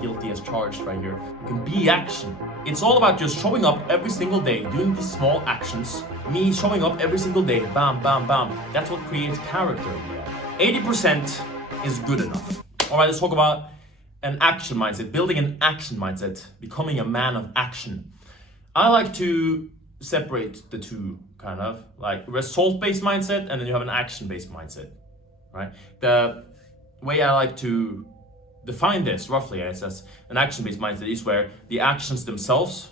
guilty as charged right here. You can be action. It's all about just showing up every single day, doing these small actions. Me showing up every single day, bam, bam, bam. That's what creates character. 80% is good enough. All right, let's talk about an action mindset, building an action mindset, becoming a man of action. I like to separate the two, kind of like result-based mindset, and then you have an action-based mindset, right? The way I like to define this roughly is as an action-based mindset is where the actions themselves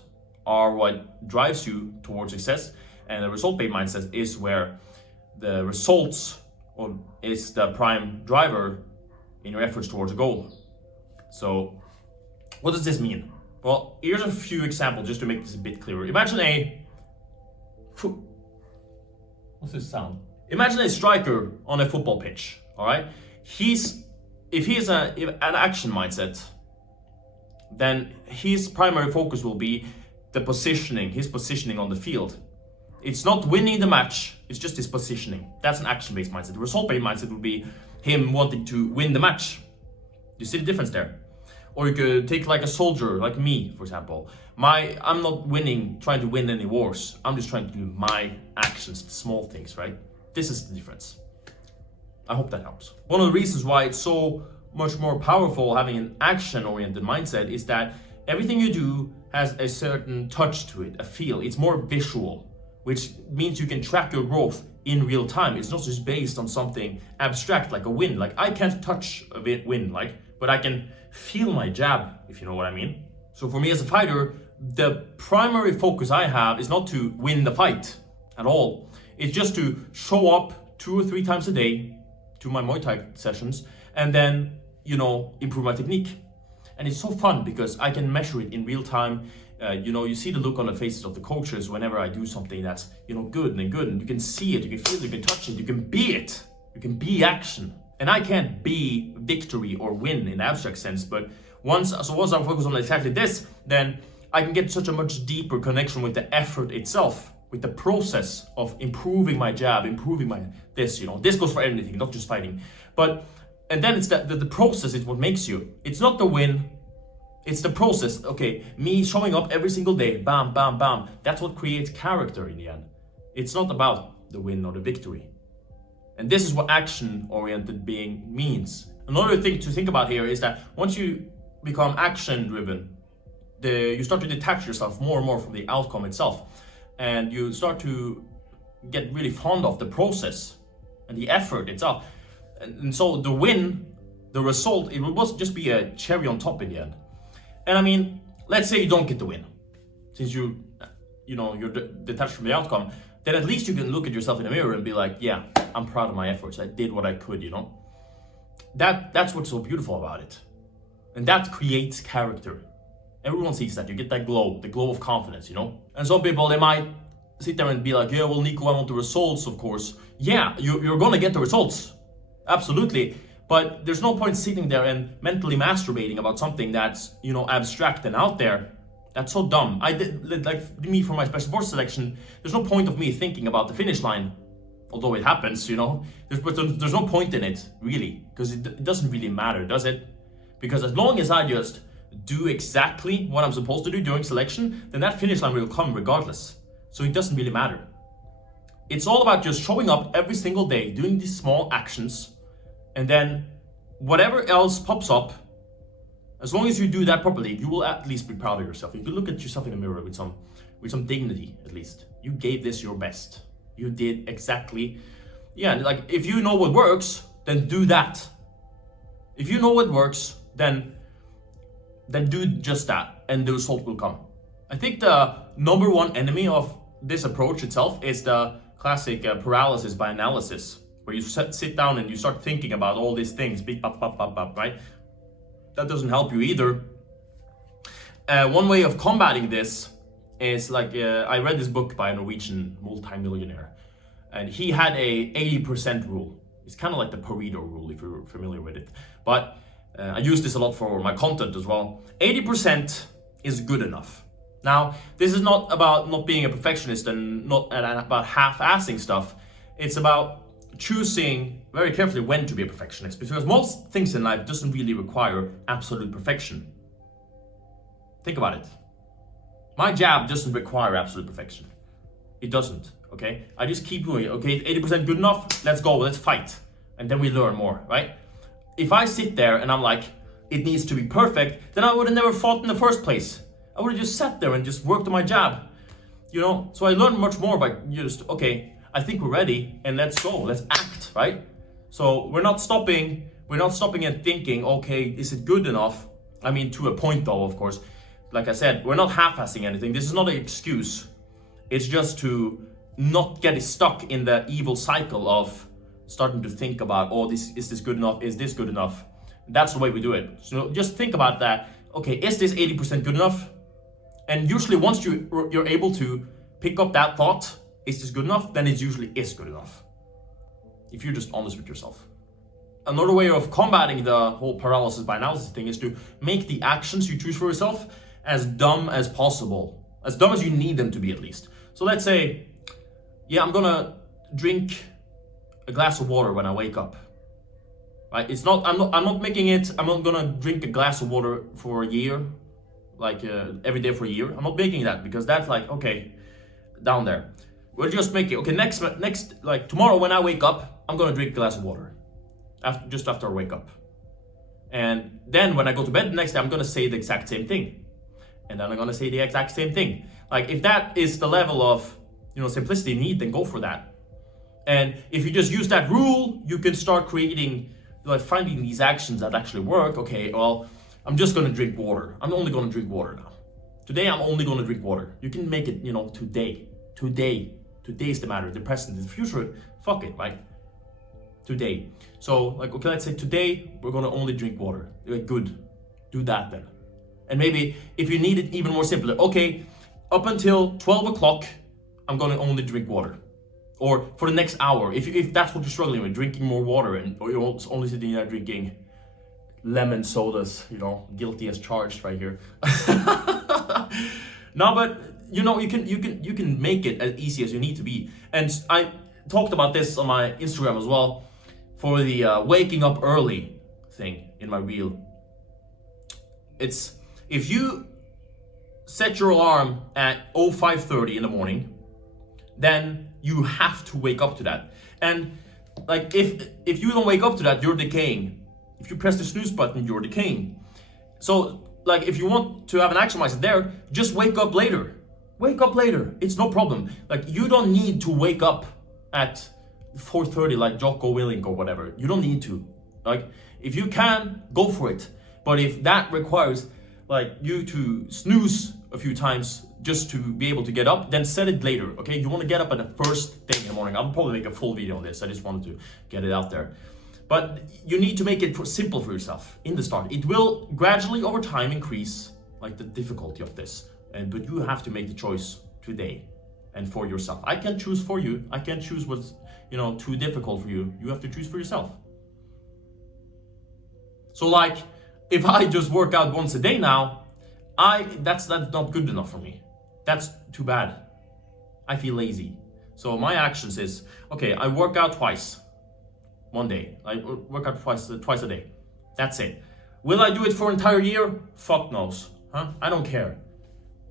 are what drives you towards success, and a result-based mindset is where the results is the prime driver in your efforts towards a goal. So what does this mean? Well, here's a few examples just to make this a bit clearer. Imagine what's this sound? Imagine a striker on a football pitch, all right? If he is an action mindset, then his primary focus will be his positioning on the field. It's not winning the match, it's just his positioning. That's an action-based mindset. The result-based mindset would be him wanting to win the match. You see the difference there? Or you could take like a soldier, like me, for example. I'm not trying to win any wars. I'm just trying to do my actions, the small things, right? This is the difference. I hope that helps. One of the reasons why it's so much more powerful having an action-oriented mindset is that everything you do has a certain touch to it, a feel. It's more visual, which means you can track your growth in real time. It's not just based on something abstract like a win. Like I can't touch a win, but I can feel my jab, if you know what I mean. So for me as a fighter, the primary focus I have is not to win the fight at all. It's just to show up 2 or 3 times a day to my Muay Thai sessions and then, improve my technique. And it's so fun because I can measure it in real time. You see the look on the faces of the coaches whenever I do something that's, good, and you can see it, you can feel it, you can touch it, you can be it. You can be action. And I can't be victory or win in the abstract sense, but once I focus on exactly this, then I can get such a much deeper connection with the effort itself, with the process of improving my jab, improving my this goes for anything, not just fighting. And then it's the process is what makes you. It's not the win, it's the process. Okay, me showing up every single day, bam, bam, bam. That's what creates character in the end. It's not about the win or the victory. And this is what action-oriented being means. Another thing to think about here is that once you become action-driven, you start to detach yourself more and more from the outcome itself. And you start to get really fond of the process and the effort itself. And so the win, the result, it will just be a cherry on top in the end. And I mean, let's say you don't get the win. Since you're detached from the outcome, then at least you can look at yourself in the mirror and be like, yeah, I'm proud of my efforts. I did what I could, That's what's so beautiful about it. And that creates character. Everyone sees that. You get that glow, the glow of confidence, And some people, they might sit there and be like, yeah, well, Nico, I want the results, of course. Yeah, you're going to get the results. Absolutely. But there's no point sitting there and mentally masturbating about something that's, abstract and out there. That's so dumb. I did, like me for my special forces selection, there's no point of me thinking about the finish line. Although it happens, there's no point in it, really. Because it doesn't really matter, does it? Because as long as I just do exactly what I'm supposed to do during selection, then that finish line will come regardless. So it doesn't really matter. It's all about just showing up every single day, doing these small actions, and then whatever else pops up, as long as you do that properly, you will at least be proud of yourself. You can look at yourself in the mirror with some dignity, at least. You gave this your best. You did exactly, like if you know what works, then do that. If you know what works, then do just that, and the result will come. I think the number one enemy of this approach itself is the classic paralysis by analysis, where you sit down and you start thinking about all these things, big bop, bop, bop, bop, right? That doesn't help you either. One way of combating this is I read this book by a Norwegian multi-millionaire, and he had a 80% rule. It's kind of like the Pareto rule, if you're familiar with it. But I use this a lot for my content as well. 80% is good enough. Now, this is not about not being a perfectionist and not about half-assing stuff. It's about choosing very carefully when to be a perfectionist, because most things in life doesn't really require absolute perfection. Think about it. My jab doesn't require absolute perfection. It doesn't, okay? I just keep doing it, okay? 80% good enough? Let's go, let's fight. And then we learn more, right? If I sit there and I'm like, it needs to be perfect, then I would have never fought in the first place. I would have just sat there and just worked on my jab. You know, so I learned much more by just, okay, I think we're ready and let's go, let's act, right? So we're not stopping and thinking, okay, is it good enough? I mean, to a point though, of course. Like I said, we're not half-assing anything. This is not an excuse. It's just to not get stuck in the evil cycle of starting to think about, oh, is this good enough? Is this good enough? That's the way we do it. So just think about that. Okay, is this 80% good enough? And usually once you're able to pick up that thought, is this good enough? Then it usually is good enough. If you're just honest with yourself. Another way of combating the whole paralysis by analysis thing is to make the actions you choose for yourself as dumb as possible. As dumb as you need them to be, at least. So let's say, yeah, I'm gonna drink a glass of water when I wake up. Right? I'm not making it, I'm not gonna drink a glass of water for a year, like every day for a year. I'm not making that because that's like, okay, down there. We're just making, okay, next, like tomorrow when I wake up, I'm gonna drink a glass of water. Just after I wake up. And then when I go to bed the next day, I'm gonna say the exact same thing. And then I'm gonna say the exact same thing. Like if that is the level of, simplicity you need, then go for that. And if you just use that rule, you can start creating, finding these actions that actually work. Okay, well, I'm just gonna drink water. I'm only gonna drink water now. Today, I'm only gonna drink water. You can make it, today. Today is the matter. The present, the future, fuck it, right? Today. So, okay, let's say today, we're gonna only drink water. Good, do that then. And maybe if you need it even more simpler, okay, up until 12 o'clock, I'm gonna only drink water. Or for the next hour, if that's what you're struggling with, drinking more water, or you're only sitting there drinking lemon sodas, guilty as charged right here. No, but you can make it as easy as you need to be. And I talked about this on my Instagram as well for the waking up early thing in my reel. It's if you set your alarm at 05:30 in the morning, then you have to wake up to that. And like if you don't wake up to that, you're decaying. If you press the snooze button, you're decaying. So like if you want to have an action mindset there, just wake up later. Wake up later. It's no problem. Like you don't need to wake up at 4:30 like Jocko Willink or whatever. You don't need to. Like if you can, go for it. But if that requires like you to snooze a few times just to be able to get up, then set it later, okay? You want to get up at the first thing in the morning. I'll probably make a full video on this. I just wanted to get it out there. But you need to make it simple for yourself in the start. It will gradually over time increase like the difficulty of this. But you have to make the choice today and for yourself. I can't choose for you. I can't choose what's too difficult for you. You have to choose for yourself. So like if I just work out once a day now, that's not good enough for me. That's too bad. I feel lazy. So my actions is, okay, I work out twice. One day. I work out twice a day. That's it. Will I do it for an entire year? Fuck knows. I don't care.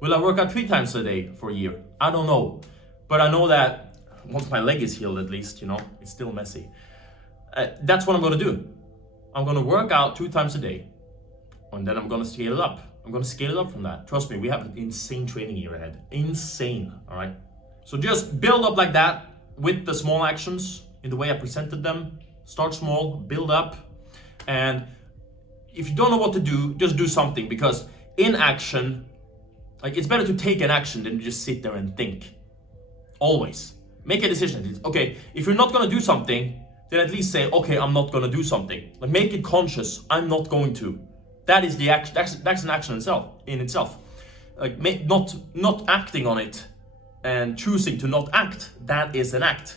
Will I work out 3 times a day for a year? I don't know. But I know that once my leg is healed at least, it's still messy. That's what I'm gonna do. I'm gonna work out 2 times a day. And then I'm gonna scale it up. I'm gonna scale it up from that. Trust me, we have an insane training year ahead. Insane, all right? So just build up like that with the small actions in the way I presented them. Start small, build up. And if you don't know what to do, just do something, because in action, like it's better to take an action than to just sit there and think. Always. Make a decision. Okay, if you're not gonna do something, then at least say, okay, I'm not gonna do something. Like make it conscious, I'm not going to. That is the action. That's an action in itself. Like not acting on it and choosing to not act. That is an act.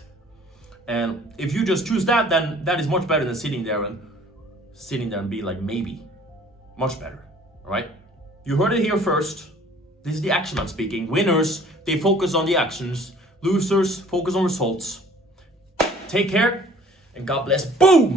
And if you just choose that, then that is much better than sitting there and be like maybe. Much better. All right. You heard it here first. This is the action I'm speaking. Winners, they focus on the actions. Losers focus on results. Take care and God bless. Boom.